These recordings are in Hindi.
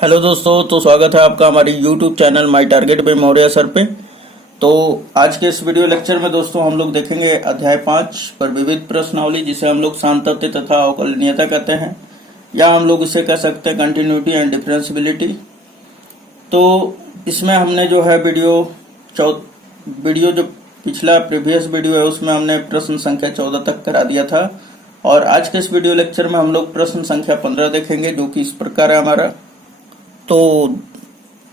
हेलो दोस्तों, तो स्वागत है आपका हमारी यूट्यूब चैनल माई टारगेट पे मौर्य सर पे। तो आज के इस वीडियो लेक्चर में दोस्तों हम लोग देखेंगे अध्याय 5 पर विविध प्रश्नावली, जिसे हम लोग साम्यता तथा अवकलनीयता कहते हैं, या हम लोग इसे कह सकते हैं कंटिन्यूटी एंड डिफरेंशियबिलिटी। तो इसमें हमने जो है वीडियो जो पिछला प्रीवियस वीडियो है उसमें हमने प्रश्न संख्या 14 तक करा दिया था, और आज के इस वीडियो लेक्चर में हम लोग प्रश्न संख्या 15 देखेंगे, जो कि इस प्रकार है हमारा। तो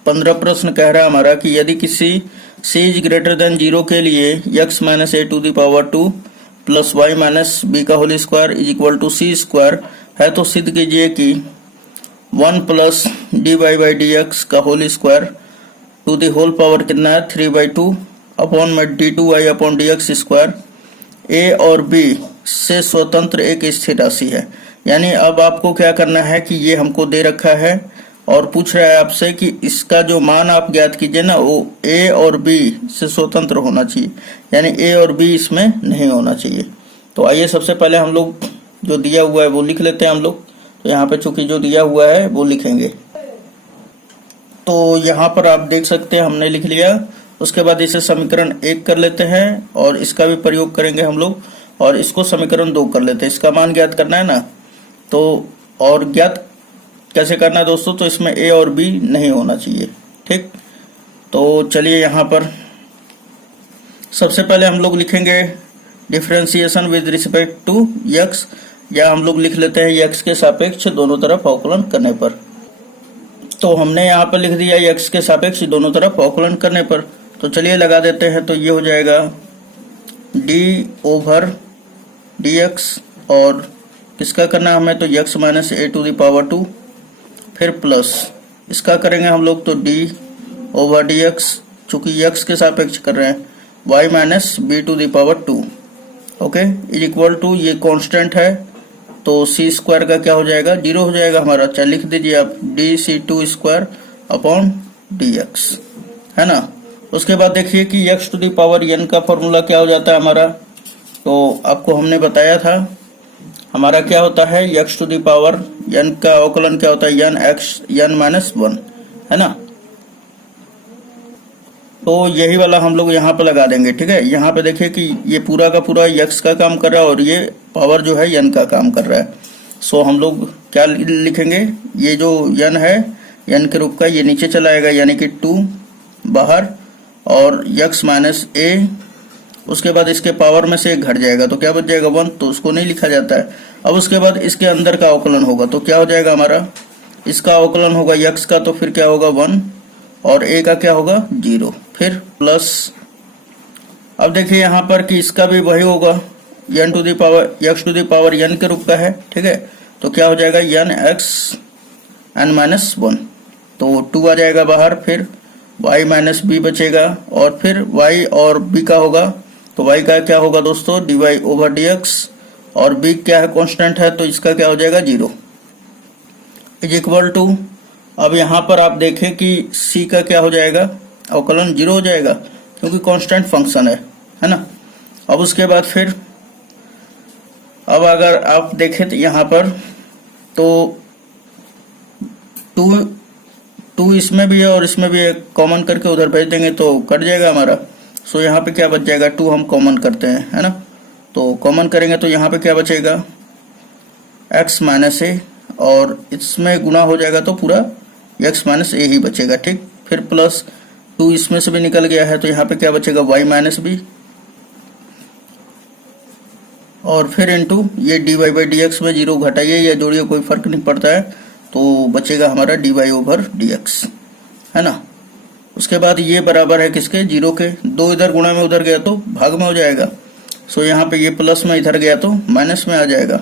15 प्रश्न कह रहा है हमारा कि यदि किसी c इज ग्रेटर देन 0 के लिए x minus A to the power 2 plus y minus B का whole square is equal to c square है, तो सिद्ध कीजिए कि 1 plus D Y by D x का whole square to the whole power कितना है 3/2 अपॉन में d two Y upon D x square a और बी से स्वतंत्र एक स्थिर राशि है। यानी अब आपको क्या करना है कि ये हमको दे रखा है और पूछ रहा है आपसे कि इसका जो मान आप ज्ञात कीजिए ना, वो ए और बी से स्वतंत्र होना चाहिए, यानी ए और बी इसमें नहीं होना चाहिए। तो आइए सबसे पहले हम लोग जो दिया हुआ है वो लिख लेते हैं हम लोग। तो यहाँ पे चूंकि जो दिया हुआ है वो लिखेंगे। तो यहाँ पर आप देख सकते हैं हमने लिख लिया। उसके बाद इसे समीकरण 1 कर लेते हैं और इसका भी प्रयोग करेंगे हम लोग, और इसको समीकरण 2 कर लेते हैं। इसका मान ज्ञात करना है ना, तो और ज्ञात कैसे करना है दोस्तों, तो इसमें ए और बी नहीं होना चाहिए। ठीक, तो चलिए यहाँ पर सबसे पहले हम लोग लिखेंगे differentiation with respect to X, या हम लोग लिख लेते हैं यक्स के सापेक्ष दोनों तरफ अवकलन करने पर। तो हमने यहाँ पर लिख दिया यक्स के सापेक्ष दोनों तरफ अवकलन करने पर। तो चलिए लगा देते हैं। तो ये हो जाएगा डी ओवर डी एक्स, और किसका करना है हमें, तो X minus A to the power 2, फिर प्लस इसका करेंगे हम लोग तो डी ओवर डी एक्स, चूंकि यक्स के सापेक्ष कर रहे हैं, Y minus B to the power 2, okay, is equal to, ये कांस्टेंट है तो सी स्क्वायर का क्या हो जाएगा, 0 हो जाएगा हमारा। अच्छा लिख दीजिए आप D C two square upon D x, है ना। उसके बाद देखिए कि X to the power N का फॉर्मूला क्या हो जाता है हमारा। तो आपको हमने बताया था हमारा क्या होता है, X to the power N का अवकलन क्या होता है, एन एक्स एन माइनस 1, है ना। तो यही वाला हम लोग यहाँ पे लगा देंगे। ठीक है, यहाँ पे देखिए कि ये पूरा का पूरा यक्स का काम कर रहा है और ये पावर जो है एन का काम कर रहा है। सो हम लोग क्या लिखेंगे, ये जो एन है एन के रूप का ये नीचे चला आएगा, यानी कि 2 बाहर और यक्स माइनस ए, उसके बाद इसके पावर में से एक घट जाएगा तो क्या बच जाएगा 1, तो उसको नहीं लिखा जाता है। अब उसके बाद इसके अंदर का अवकलन होगा तो क्या हो जाएगा हमारा, इसका अवकलन होगा यक्स का, तो फिर क्या होगा 1, और ए का क्या होगा 0, फिर प्लस। अब देखिए यहाँ पर कि इसका भी वही होगा, N to the power X to the power N के रूप का है। ठीक है, तो क्या हो जाएगा एन एक्स एन माइनस 1, तो 2 आ जाएगा बाहर, फिर y माइनस बी बचेगा, और फिर y और b का होगा, तो y का क्या होगा दोस्तों, D Y over D X, और b क्या है कांस्टेंट है, तो इसका क्या हो जाएगा 0, इज इक्वल टू। अब यहाँ पर आप देखें कि c का क्या हो जाएगा, अवकलन 0 हो जाएगा क्योंकि कांस्टेंट फंक्शन है ना। अब उसके बाद फिर अब अगर आप देखें तो यहाँ पर तो 2 इसमें भी है और इसमें भी है, कॉमन करके उधर भेज देंगे तो कट जाएगा हमारा। सो यहाँ पे क्या बच जाएगा, 2 हम कॉमन करते हैं, है ना। तो कॉमन करेंगे तो यहाँ पे क्या बचेगा, x माइनस ए, और इसमें गुना हो जाएगा तो पूरा x माइनस ए ही बचेगा। ठीक, फिर प्लस 2 इसमें से भी निकल गया है तो यहाँ पे क्या बचेगा y माइनस बी, और फिर इनटू ये D Y by D X में 0 घटाइए या जोड़िए कोई फर्क नहीं पड़ता है, तो बचेगा हमारा D Y over D x, है ना। उसके बाद ये बराबर है किसके, 0 के, 2 इधर गुणा में उधर गया तो भाग में हो जाएगा। सो यहाँ पे ये प्लस में इधर गया तो माइनस में आ जाएगा,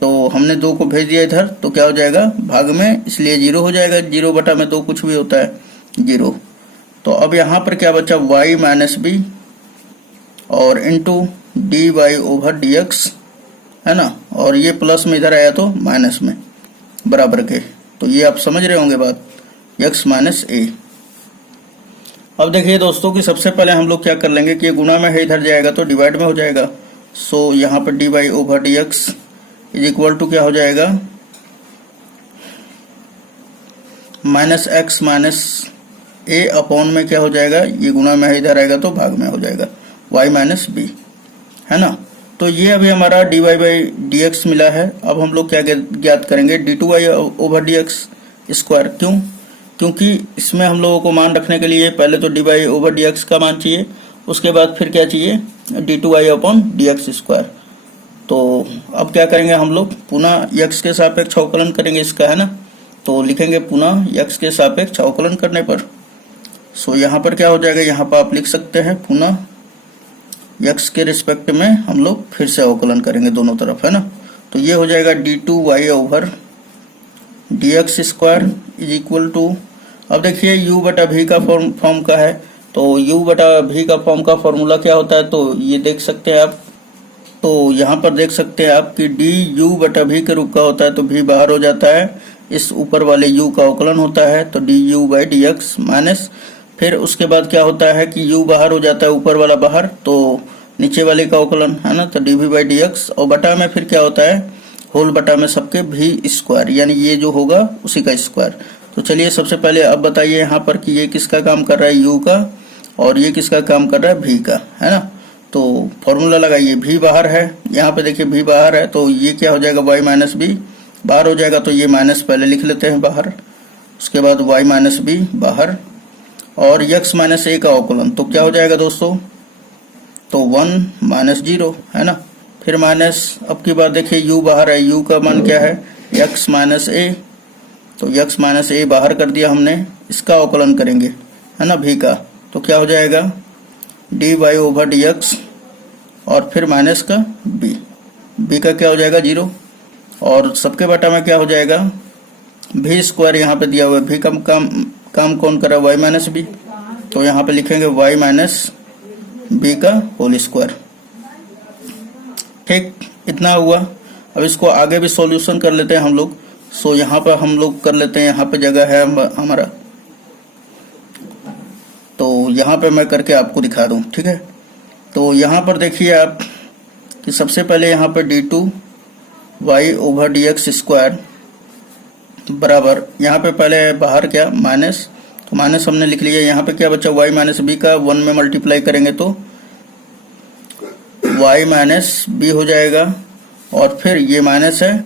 तो हमने 2 को भेज दिया इधर तो क्या हो जाएगा भाग में, इसलिए 0 हो जाएगा। 0 बटा में 2 कुछ भी होता है 0। तो अब यहाँ पर क्या बचा, y माइनस बी और into D Y over D x, है ना, और ये प्लस में इधर आया तो माइनस में बराबर के। तो ये आप समझ रहे होंगे बात, x माइनस ए। अब देखिए दोस्तों कि सबसे पहले हम लोग क्या कर लेंगे कि ये गुणा में है, इधर जाएगा तो डिवाइड में हो जाएगा। सो यहाँ पर D Y over D x is equal to क्या हो जाएगा, minus X minus A upon में क्या हो जाएगा, ये गुणा में इधर आएगा तो भाग में हो जाएगा वाई माइनस बी, है ना। तो ये अभी हमारा D Y by D X मिला है। अब हम लोग क्या ज्ञात करेंगे, D two Y over D x square. क्यों? क्योंकि इसमें हम लोगों को मान रखने के लिए पहले तो D Y over D x का मान चाहिए, उसके बाद फिर क्या चाहिए, D two Y upon D x square. तो अब क्या करेंगे हम लोग, पुनः यक्स के सापेक्ष अवकलन करेंगे इसका, है ना। तो लिखेंगे पुनः यक्स के सापेक्ष अवकलन करने पर, सो यहाँ पर क्या हो जाएगा, यहाँ पर आप लिख सकते हैं पुनः यक्स के रिस्पेक्ट में हम लोग फिर से अवकलन करेंगे दोनों तरफ, है ना। तो ये हो जाएगा D two Y over D x square is equal to, अब देखिए u बटा भी का फॉर्म का है, तो u बटा भी का फॉर्म का फॉर्मूला क्या होता है, तो ये देख सकते हैं आप। तो यहाँ पर देख सकते हैं आप कि डी यू बटा भी के रूप का होता है, तो भी बाहर हो जाता है, इस ऊपर वाले u का अवकलन होता है, तो D you by D x minus, फिर उसके बाद क्या होता है कि u बाहर हो जाता है, ऊपर वाला बाहर, तो नीचे वाले का अवकलन, है ना, तो D V by D X, और बटा में फिर क्या होता है, होल बटा में सबके भी स्क्वायर, यानी ये जो होगा उसी का स्क्वायर। तो चलिए सबसे पहले अब बताइए यहाँ पर कि ये किसका काम कर रहा है, u का, और ये किसका काम कर रहा है, v का, है ना। तो फॉर्मूला लगाइए, v बाहर है, यहाँ पे देखिए v बाहर है, तो ये क्या हो जाएगा, y माइनस बी बाहर हो जाएगा, तो ये माइनस पहले लिख लेते हैं बाहर, उसके बाद y माइनस बी बाहर, और x माइनस ए का अवकलन, तो क्या हो जाएगा दोस्तों, तो 1 माइनस 0, है ना। फिर माइनस, अब की बात देखिए u बाहर है, u का मान क्या है, x माइनस ए, तो x माइनस ए बाहर कर दिया हमने, इसका अवकलन करेंगे, है ना, v का, तो क्या हो जाएगा D Y over D X, और फिर माइनस का b का क्या हो जाएगा 0, और सबके बटा में क्या हो जाएगा, भी स्क्वायर यहाँ पे दिया हुआ है, भी का काम कौन कर रहा है, y माइनस बी, तो यहाँ पे लिखेंगे y माइनस बी का होल स्क्वायर। ठीक, इतना हुआ। अब इसको आगे भी सॉल्यूशन कर लेते हैं हम लोग। सो यहाँ पर हम लोग कर लेते हैं, यहाँ पे जगह है हमारा, तो यहाँ पे मैं करके आपको दिखा दूँ, ठीक है। तो यहाँ पर देखिए आप कि सबसे पहले यहाँ पर D two Y over D x square बराबर, यहाँ पे पहले बाहर क्या माइनस, तो माइनस हमने लिख लिया, यहाँ पे क्या बचा, y माइनस बी का 1 में मल्टीप्लाई करेंगे तो y माइनस बी हो जाएगा, और फिर ये माइनस है,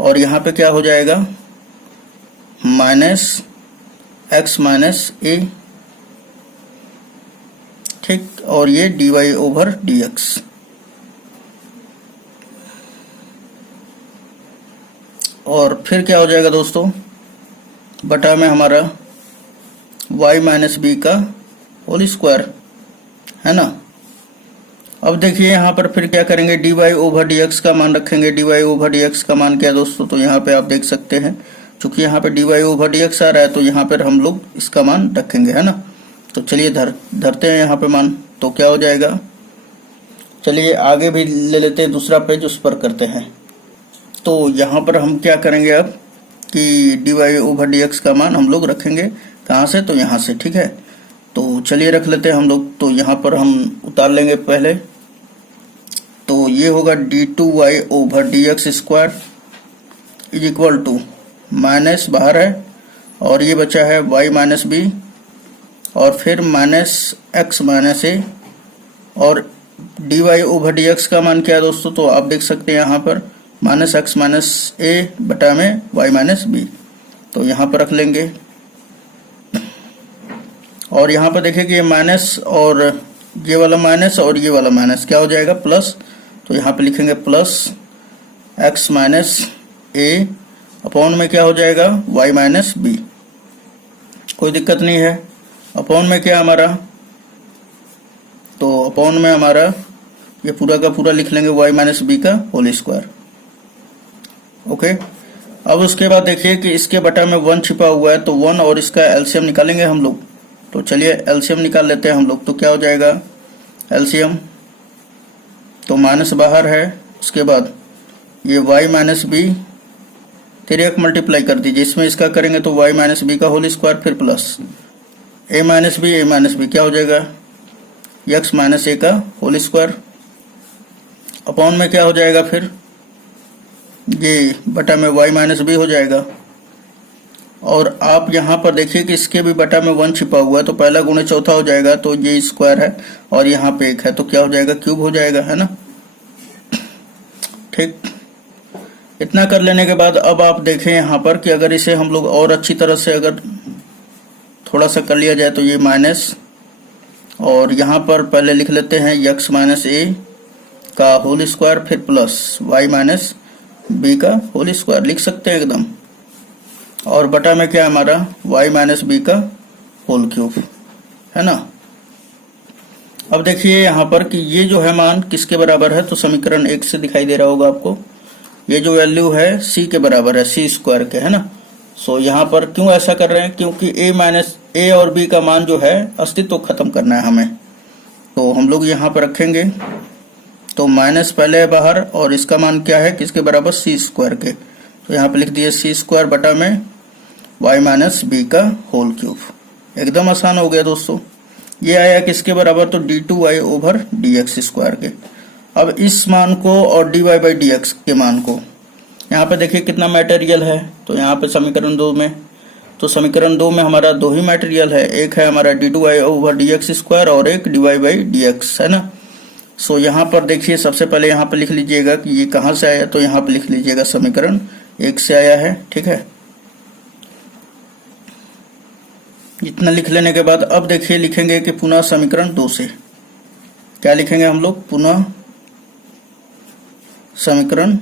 और यहाँ पे क्या हो जाएगा, माइनस x माइनस ए, ठीक, और ये D Y over D X, और फिर क्या हो जाएगा दोस्तों, बटा में हमारा y माइनस बी का होल स्क्वायर, है ना। अब देखिए यहाँ पर फिर क्या करेंगे, D Y over D x का मान रखेंगे। D Y over D x का मान क्या है दोस्तों, तो यहाँ पे आप देख सकते हैं, चूंकि यहाँ पे d Y over D x आ रहा है, तो यहाँ पर हम लोग इसका मान रखेंगे, है ना। तो चलिए धरते हैं यहाँ पे मान, तो क्या हो जाएगा, चलिए आगे भी ले लेते हैं, दूसरा पेज उस पर करते हैं। तो यहाँ पर हम क्या करेंगे अब कि D Y over D x का मान हम लोग रखेंगे कहाँ से, तो यहाँ से, ठीक है। तो चलिए रख लेते हैं हम लोग, तो यहाँ पर हम उतार लेंगे पहले, तो ये होगा D two Y over D x square is equal to, minus बाहर है, और ये बचा है y माइनस बी, और फिर माइनस एक्स माइनस ए, और D Y over D x का मान क्या है दोस्तों, तो आप देख सकते हैं यहाँ पर माइनस एक्स माइनस ए बटा में y माइनस बी, तो यहाँ पर रख लेंगे। और यहाँ पर देखिए कि ये माइनस और ये वाला माइनस और ये वाला माइनस क्या हो जाएगा, प्लस, तो यहाँ पे लिखेंगे plus x minus A upon में क्या हो जाएगा, y माइनस बी, कोई दिक्कत नहीं है। अपॉन में क्या हमारा, तो अपॉन में हमारा ये पूरा का पूरा लिख लेंगे y माइनस बी का होल स्क्वायर, ओके। अब उसके बाद देखिए कि इसके बटा में 1 छिपा हुआ है, तो 1 और इसका एलसीएम निकालेंगे हम लोग। तो चलिए एलसीएम निकाल लेते हैं हम लोग, तो क्या हो जाएगा एलसीएम, तो माइनस बाहर है, उसके बाद ये y माइनस बी 3 मल्टीप्लाई कर दीजिए, इसमें इसका करेंगे तो y माइनस बी का होल स्क्वायर, फिर प्लस a माइनस बी क्या हो जाएगा, x माइनस ए का होल स्क्वायर, अपॉन में क्या हो जाएगा, फिर ये बटा में y माइनस बी हो जाएगा, और आप यहाँ पर देखिए कि इसके भी बटा में 1 छिपा हुआ है, तो पहला गुणे चौथा हो जाएगा, तो ये स्क्वायर है और यहाँ पे 1 है, तो क्या हो जाएगा, क्यूब हो जाएगा, है ना। ठीक, इतना कर लेने के बाद अब आप देखें यहाँ पर कि अगर इसे हम लोग और अच्छी तरह से अगर थोड़ा सा कर लिया जाए तो ये माइनस, और यहाँ पर पहले लिख लेते हैं x माइनस ए का होल स्क्वायर, फिर प्लस y माइनस बी का होल स्क्वायर लिख सकते हैं एकदम, और बटा में क्या है हमारा y माइनस बी का होल क्यूब, है ना। अब देखिए यहाँ पर कि ये जो है मान किसके बराबर है, तो समीकरण 1 से दिखाई दे रहा होगा आपको, ये जो वैल्यू है c के बराबर है, c स्क्वायर के, है ना। सो यहाँ पर क्यों ऐसा कर रहे हैं, क्योंकि a और b का मान जो है अस्तित्व खत्म करना है हमें, तो हम लोग यहाँ पर रखेंगे, तो माइनस पहले है बाहर और इसका मान क्या है, किसके बराबर, c स्क्वायर के, तो यहाँ पे लिख दिए c स्क्वायर बटा में y माइनस बी का होल क्यूब। एकदम आसान हो गया दोस्तों। ये आया किसके बराबर, तो d2y ओवर dx स्क्वायर के। अब इस मान को और dy बाई dx के मान को यहाँ पे देखिए कितना मटेरियल है, तो यहाँ पे समीकरण 2 में, तो समीकरण 2 में हमारा 2 ही मटेरियल है, एक है हमारा d2y ओवर dx स्क्वायर और एक dy बाई dx, है ना। सो यहाँ पर देखिए सबसे पहले यहाँ पे लिख लीजिएगा कि ये कहाँ से आया, तो यहाँ पे लिख लीजिएगा समीकरण 1 से आया है, ठीक है। इतना लिख लेने के बाद अब देखिए लिखेंगे कि पुनः समीकरण 2 से, क्या लिखेंगे हम लोग, पुनः समीकरण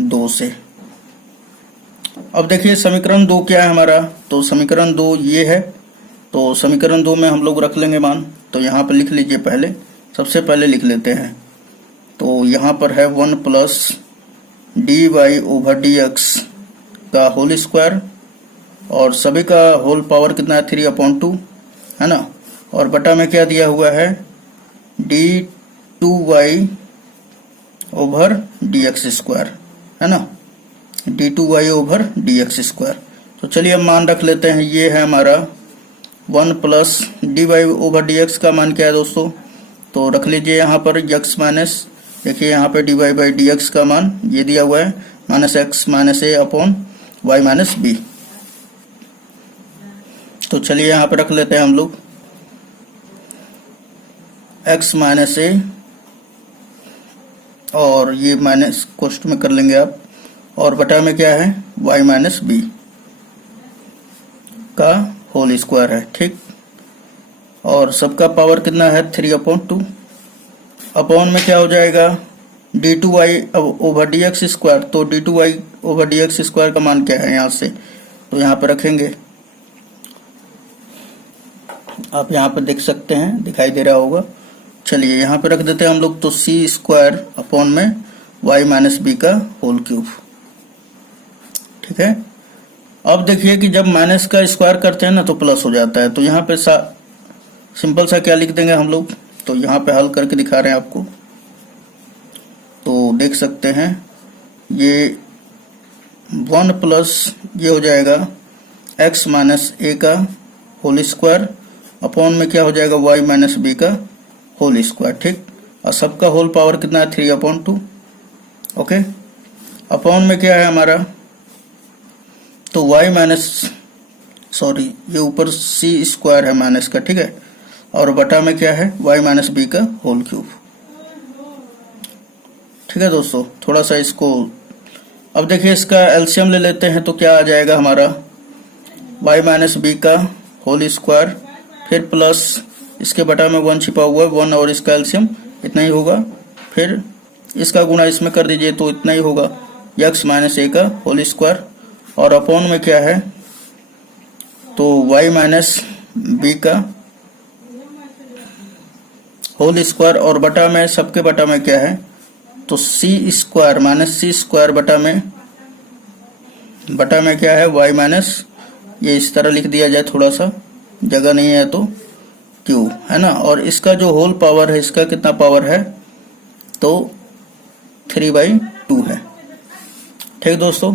2 से। अब देखिए समीकरण 2 क्या है हमारा, तो समीकरण 2 ये है, तो समीकरण 2 में हम लोग रख लेंगे मान, तो यहाँ पर लिख लीजिए, पहले सबसे पहले लिख लेते हैं, तो यहाँ पर है 1 plus D Y over D x का होल स्क्वायर, और सभी का होल पावर कितना है, 3/2, है ना, और बटा में क्या दिया हुआ है, d2y ओवर dx स्क्वायर, है ना, d2y ओवर dx स्क्वायर। तो चलिए अब मान रख लेते हैं, ये है हमारा 1 प्लस dy ओवर dx का मान क्या है दोस्तों, तो रख लीजिए यहाँ पर x माइनस, देखिए यहाँ पे dy बाई dx का मान ये दिया हुआ है minus x minus A upon y minus B. तो चलिए यहाँ पे रख लेते हैं हम लोग x माइनस ए, और ये माइनस कोष्ट में कर लेंगे आप, और बटा में क्या है, y माइनस बी का होल स्क्वायर है, ठीक, और सबका पावर कितना है, 3/2, अपॉन में क्या हो जाएगा, d2y ओवर dx स्क्वायर, तो d2y ओवर dx स्क्वायर का मान क्या है यहाँ से, तो यहाँ पर रखेंगे, आप यहाँ पर देख सकते हैं, दिखाई दे रहा होगा। चलिए यहाँ पे रख देते हैं हम लोग, तो c स्क्वायर अपॉन में y माइनस बी का होल क्यूब, ठीक है। अब देखिए कि जब माइनस का स्क्वायर करते हैं ना तो प्लस हो जाता है, तो यहाँ पे सिंपल सा क्या लिख देंगे हम लोग, तो यहाँ पे हल करके दिखा रहे हैं आपको, तो देख सकते हैं ये 1 प्लस ये हो जाएगा x माइनस ए का होल स्क्वायर, अपॉन में क्या हो जाएगा, y माइनस बी का होल स्क्वायर, ठीक, और सबका होल पावर कितना है, 3/2, ओके। अपॉन में क्या है हमारा, तो y माइनस, सॉरी ये ऊपर c स्क्वायर है माइनस का, ठीक है, और बटा में क्या है, y माइनस बी का होल क्यूब, ठीक है दोस्तों। थोड़ा सा इसको अब देखिए इसका एलसीएम ले लेते हैं, तो क्या आ जाएगा हमारा, y माइनस बी का होल स्क्वायर, फिर प्लस इसके बटा में 1 छिपा हुआ है 1, और इसका एलसीएम इतना ही होगा, फिर इसका गुणा इसमें कर दीजिए तो इतना ही होगा, x माइनस ए का होल स्क्वायर, और अपॉन में क्या है, तो y माइनस बी का होल स्क्वायर, और बटा में सबके बटा में क्या है, तो c square minus c square बटा में क्या है, y माइनस, ये इस तरह लिख दिया जाए, थोड़ा सा जगह नहीं है तो q, है ना, और इसका जो होल पावर है, इसका कितना पावर है, तो 3/2 है, ठीक दोस्तों।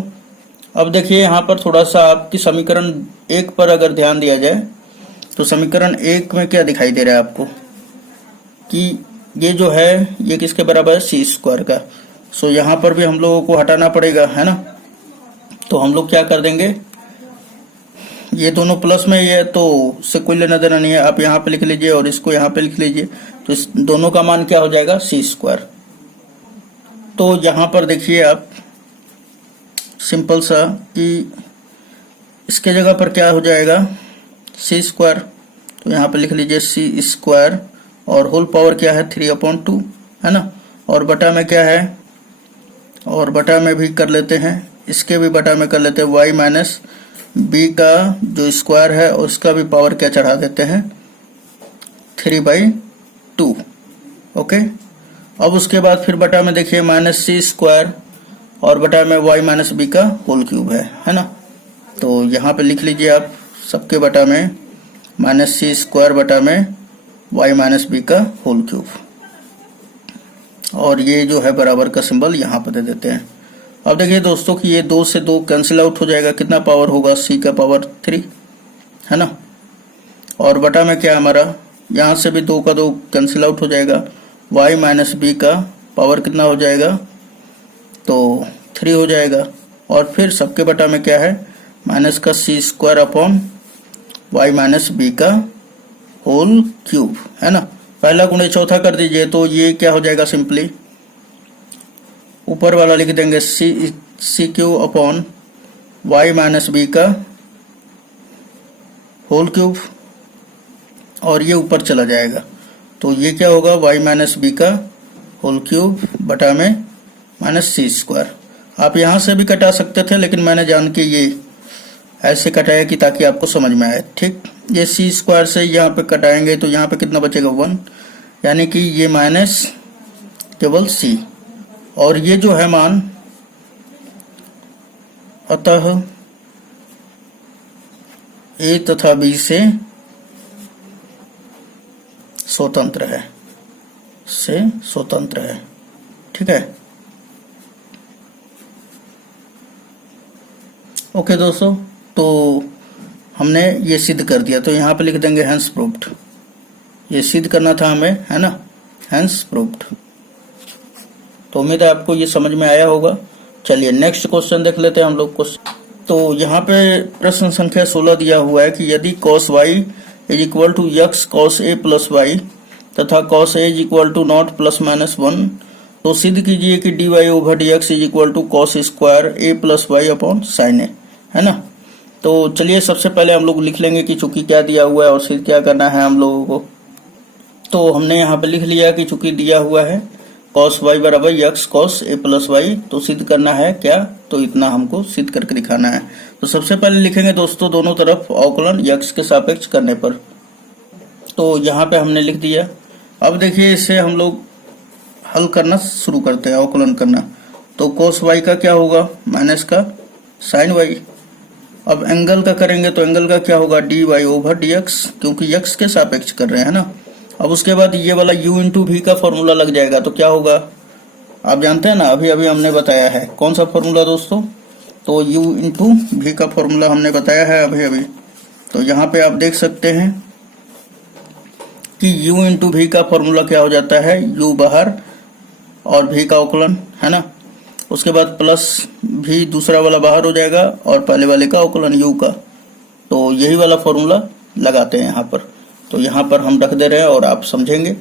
अब देखिए यहाँ पर थोड़ा सा आपकी समीकरण 1 पर अगर ध्यान दिया जाए, तो समीकरण 1 में क्या दिखाई दे रहा है आपको, कि ये जो है ये किसके बराबर है, c स्क्वायर का। सो यहाँ पर भी हम लोगों को हटाना पड़ेगा, है ना, तो हम लोग क्या कर देंगे, ये दोनों प्लस में ही है तो उससे कोई लेना देना नहीं है, आप यहाँ पे लिख लीजिए और इसको यहाँ पे लिख लीजिए, तो इस दोनों का मान क्या हो जाएगा, सी स्क्वायर। तो यहाँ पर देखिए आप सिंपल सा कि इसके जगह पर क्या हो जाएगा, सी स्क्वायर, तो यहाँ पे लिख लीजिए सी स्क्वायर और होल पावर क्या है 3/2 है ना, और बटा में क्या है, और बटा में भी कर लेते हैं, इसके भी बटा में कर लेते हैं, y माइनस बी का जो स्क्वायर है और उसका भी पावर क्या चढ़ा देते हैं 3/2। ओके, अब उसके बाद फिर बटा में देखिए माइनस सी स्क्वायर और बटा में y माइनस बी का होल क्यूब है ना, तो यहाँ पे लिख लीजिए आप सबके बटा में माइनस सी स्क्वायर बटा में y माइनस बी का होल क्यूब, और ये जो है बराबर का सिंबल यहाँ पर दे देते हैं। अब देखिए दोस्तों कि ये 2 से 2 कैंसिल आउट हो जाएगा, कितना पावर होगा, c का पावर 3 है ना, और बटा में क्या है हमारा, यहाँ से भी 2 का 2 कैंसिल आउट हो जाएगा, y माइनस बी का पावर कितना हो जाएगा, तो 3 हो जाएगा, और फिर सबके बटा में क्या है, माइनस का c square upon y minus B का होल क्यूब है ना, पहला गुणे चौथा कर दीजिए, तो ये क्या हो जाएगा, सिंपली ऊपर वाला लिख देंगे C Q upon y minus B का होल क्यूब, और ये ऊपर चला जाएगा, तो ये क्या होगा, y माइनस बी का होल क्यूब बटा में माइनस सी स्क्वायर। आप यहाँ से भी कटा सकते थे, लेकिन मैंने जान के ये ऐसे कटाया कि ताकि आपको समझ में आए। ठीक, ये सी स्क्वायर से यहाँ पे कटाएंगे तो यहाँ पे कितना बचेगा 1, यानी कि ये माइनस केवल सी, और ये जो है मान अतः ए तथा बी से स्वतंत्र है, ठीक है। ओके दोस्तों, तो हमने ये सिद्ध कर दिया, तो यहाँ पे लिख देंगे हेंस प्रूव्ड, ये सिद्ध करना था हमें है ना, हेंस प्रूव्ड। तो उम्मीद है आपको ये समझ में आया होगा। चलिए नेक्स्ट क्वेश्चन देख लेते हैं हम लोग। तो यहाँ पे प्रश्न संख्या 16 दिया हुआ है कि यदि cos y is equal to X cos a plus Y तथा cos a is equal to not plus minus 1, तो सिद्ध कीजिए कि dy over dx is equal to cos square a plus Y upon sine a, है ना। तो चलिए सबसे पहले हम लोग लिख लेंगे कि चूंकि क्या दिया हुआ है और सिद्ध क्या करना है हम लोगों को। तो हमने यहाँ पे लिख लिया कि चूंकि दिया हुआ है cos y बराबर X cos a plus Y, तो सिद्ध करना है क्या, तो इतना हमको सिद्ध करके दिखाना है। तो सबसे पहले लिखेंगे दोस्तों दोनों तरफ अवकलन यक्स के सापेक्ष करने पर, तो यहाँ पे हमने लिख दिया। अब देखिए इसे हम लोग हल करना शुरू करते हैं, अवकलन करना। तो cos y का क्या होगा, माइनस का साइन y। अब एंगल का करेंगे तो एंगल का क्या होगा, dy ओवर dx, क्योंकि यक्स के सापेक्ष कर रहे हैं ना। अब उसके बाद ये वाला u इंटू भी का फॉर्मूला लग जाएगा, तो क्या होगा आप जानते हैं ना, अभी अभी हमने बताया है। कौन सा फॉर्मूला दोस्तों, तो u इंटू भी का फॉर्मूला हमने बताया है अभी अभी। तो यहाँ पे आप देख सकते हैं कि u इंटू भी का फॉर्मूला क्या हो जाता है, u बाहर और भी का अवकलन, है ना। उसके बाद प्लस भी दूसरा वाला बाहर हो जाएगा और पहले वाले का अवकलन u का। तो यही वाला फॉर्मूला लगाते हैं यहाँ पर, तो यहाँ पर हम रख दे रहे हैं और आप समझेंगे।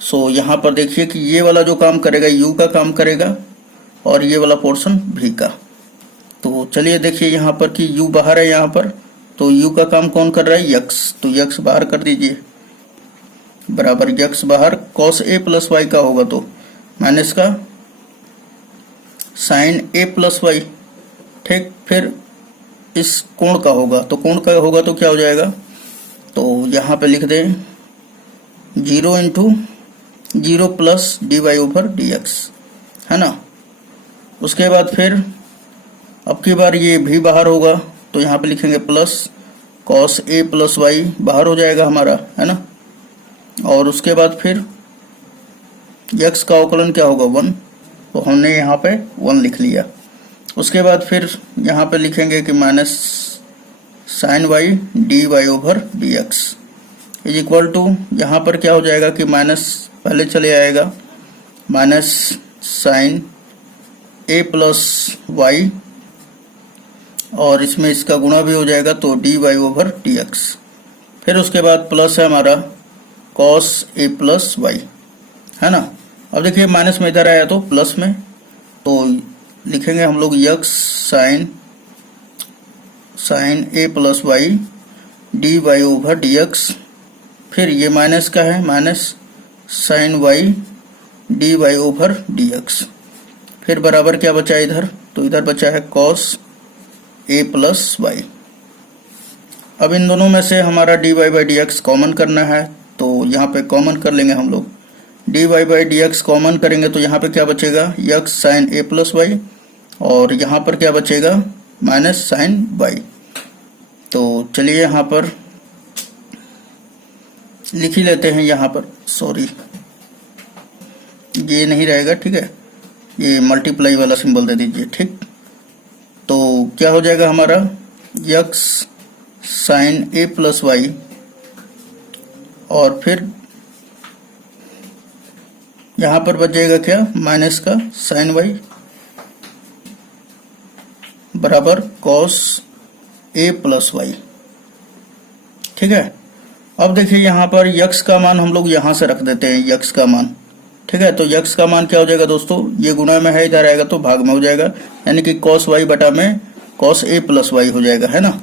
सो यहाँ पर देखिए कि ये वाला जो काम करेगा u का काम करेगा और ये वाला पोर्शन v का। तो चलिए देखिए यहाँ पर कि u बाहर है यहाँ पर, तो u का काम कौन कर रहा है, यक्स, तो यक्स बाहर कर दीजिए, बराबर यक्स बाहर cos a प्लस वाई का होगा तो माइनस का साइन a प्लस वाई, ठीक। फिर इस कोण का होगा, तो कोण का होगा तो क्या हो जाएगा, तो यहाँ पे लिख दें 0 into 0 plus D Y over D x, है ना। उसके बाद फिर अब की बार ये भी बाहर होगा, तो यहाँ पे लिखेंगे plus cos a plus y बाहर हो जाएगा हमारा, है ना। और उसके बाद फिर x का अवकलन क्या होगा 1, तो हमने यहाँ पे 1 लिख लिया। उसके बाद फिर यहाँ पे लिखेंगे कि minus sine y d Y over D x is equal to, यहाँ पर क्या हो जाएगा कि माइनस पहले चले आएगा, माइनस साइन ए प्लस वाई और इसमें इसका गुणा भी हो जाएगा तो dy ओवर dx। फिर उसके बाद प्लस है हमारा cos a प्लस वाई, है ना। अब देखिए माइनस में इधर आया तो प्लस में, तो लिखेंगे हम लोग x sine a plus y d Y over dx। फिर ये माइनस का है, minus sine y d Y over dx। फिर बराबर क्या बचा इधर, तो इधर बचा है cos a प्लस वाई। अब इन दोनों में से हमारा dy by D x common करना है, तो यहाँ पे कॉमन कर लेंगे हम लोग। dy by D x common करेंगे तो यहाँ पे क्या बचेगा, x sine a plus y, और यहाँ पर क्या बचेगा, माइनस साइन वाई। तो चलिए यहाँ पर लिख ही लेते हैं, यहाँ पर सॉरी ये नहीं रहेगा, ठीक है, ये मल्टीप्लाई वाला सिंबल दे दीजिए, ठीक। तो क्या हो जाएगा हमारा, x sine a plus y, और फिर यहां पर बच जाएगा क्या, माइनस का साइन वाई बराबर cos a प्लस वाई, ठीक है। अब देखिए यहां पर यक्स का मान हम लोग यहां से रख देते हैं, यक्स का मान, ठीक है। तो यक्स का मान क्या हो जाएगा दोस्तों, ये गुणा में है, इधर आएगा तो भाग में हो जाएगा, यानी कि cos y बटा में cos a प्लस वाई हो जाएगा, है ना।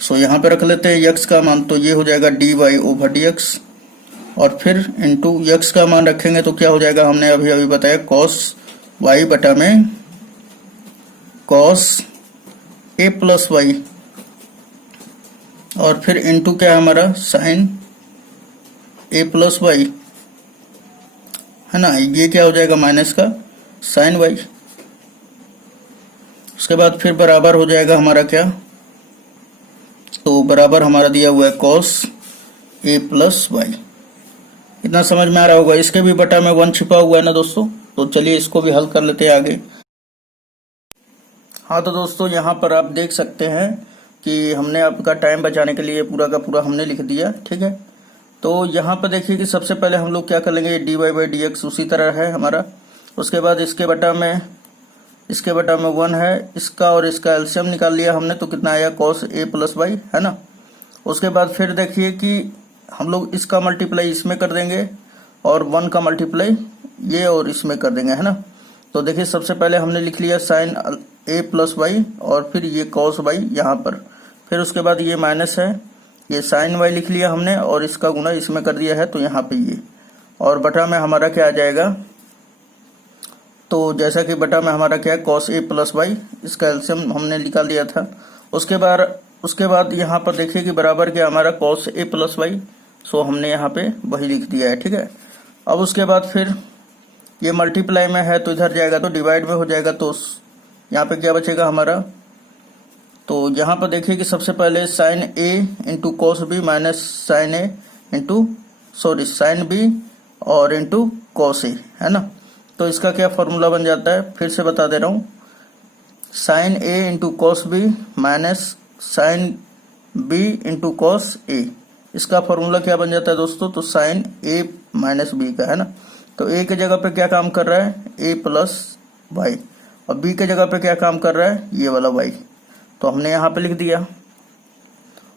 सो यहाँ पे रख लेते हैं यक्स का मान, तो ये हो जाएगा dy ओवर dx, और फिर इंटू यक्स का मान रखेंगे तो क्या हो जाएगा, हमने अभी अभी बताया cos y बटा में cos a प्लस वाई, और फिर इंटू क्या है हमारा, साइन a प्लस वाई, है ना। ये क्या हो जाएगा, माइनस का साइन वाई। उसके बाद फिर बराबर हो जाएगा हमारा क्या, तो बराबर हमारा दिया हुआ है cos a प्लस वाई। इतना समझ में आ रहा होगा। इसके भी बटा में 1 छिपा हुआ है ना दोस्तों, तो चलिए इसको भी हल कर लेते हैं आगे। हाँ तो दोस्तों यहाँ पर आप देख सकते हैं कि हमने आपका टाइम बचाने के लिए पूरा का पूरा हमने लिख दिया, ठीक है। तो यहाँ पर देखिए कि सबसे पहले हम लोग क्या कर लेंगे, dy बाई डी एक्स उसी तरह है हमारा। उसके बाद इसके बटा में 1 है, इसका और इसका एलसीएम निकाल लिया हमने, तो कितना आया, cos a प्लस वाई, है ना। उसके बाद फिर देखिए कि हम लोग इसका मल्टीप्लाई इसमें कर देंगे और 1 का मल्टीप्लाई ये और इसमें कर देंगे, है ना। तो देखिए सबसे पहले हमने लिख लिया साइन a प्लस वाई, और फिर ये cos वाई यहाँ पर, फिर उसके बाद ये माइनस है, ये साइन वाई लिख लिया हमने, और इसका गुना इसमें कर दिया है, तो यहाँ पे ये, और बटा में हमारा क्या आ जाएगा, तो जैसा कि बटा में हमारा क्या है, cos a प्लस वाई, इसका एलसीएम हमने निकाल दिया था। उसके बाद यहाँ पर देखिए कि बराबर क्या हमारा cos a प्लस वाई, सो हमने यहाँ पे वही लिख दिया है, ठीक है। अब उसके बाद फिर ये मल्टीप्लाई में है तो इधर जाएगा तो डिवाइड में हो जाएगा, तो यहाँ पे क्या बचेगा हमारा, तो यहाँ पर देखिए कि सबसे पहले sine a into cos b minus sine a into sine b और इंटू कॉस ए, है ना। तो इसका क्या फॉर्मूला बन जाता है, फिर से बता दे रहा हूँ, sine a into cos b minus sine b into cos a. इसका फॉर्मूला क्या बन जाता है दोस्तों, तो साइन a माइनस बी का, है ना। तो a के जगह पे क्या काम कर रहा है, a प्लस वाई, और b के जगह पे क्या काम कर रहा है, ये वाला y, तो हमने यहाँ पे लिख दिया।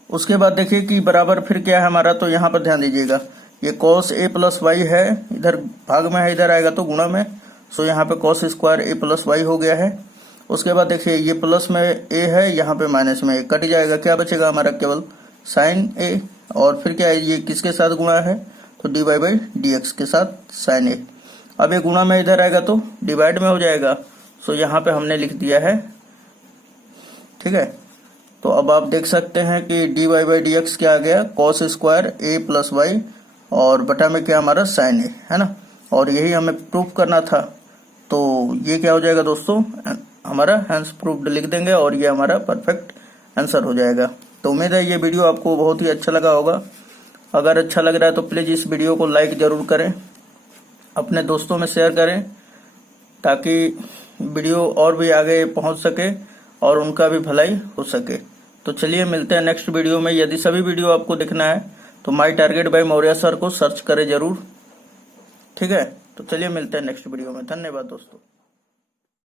उसके बाद देखिए कि बराबर फिर क्या है हमारा, तो यहाँ पर ध्यान दीजिएगा, ये cos a प्लस वाई है, इधर भाग में है, इधर आएगा तो गुणा में, सो यहाँ पे cos square a plus y हो गया है। उसके बाद देखिए ये प्लस में a है, यहाँ पे माइनस में a कट जाएगा, क्या बचेगा हमारा, केवल साइन a, और फिर क्या है, ये किसके साथ गुणा है, तो dy बाई डी एक्स के साथ साइन a। अब ये गुणा में इधर आएगा तो डिवाइड में हो जाएगा, सो यहाँ पे हमने लिख दिया है, ठीक है। तो अब आप देख सकते हैं कि dy बाई डी एक्स क्या आ गया, cos square a plus y, और बटा में क्या हमारा साइन a, है ना। और यही हमें प्रूफ करना था, तो ये क्या हो जाएगा दोस्तों, हमारा हैंस प्रूफ्ड लिख देंगे, और ये हमारा परफेक्ट आंसर हो जाएगा। तो उम्मीद है ये वीडियो आपको बहुत ही अच्छा लगा होगा। अगर अच्छा लग रहा है तो प्लीज़ इस वीडियो को लाइक ज़रूर करें, अपने दोस्तों में शेयर करें, ताकि वीडियो और भी आगे पहुंच सके और उनका भी भलाई हो सके। तो चलिए मिलते हैं नेक्स्ट वीडियो में। यदि सभी वीडियो आपको देखना है तो my target by Maurya sir को सर्च करें जरूर, ठीक है। तो चलिए मिलते हैं नेक्स्ट वीडियो में। धन्यवाद दोस्तों।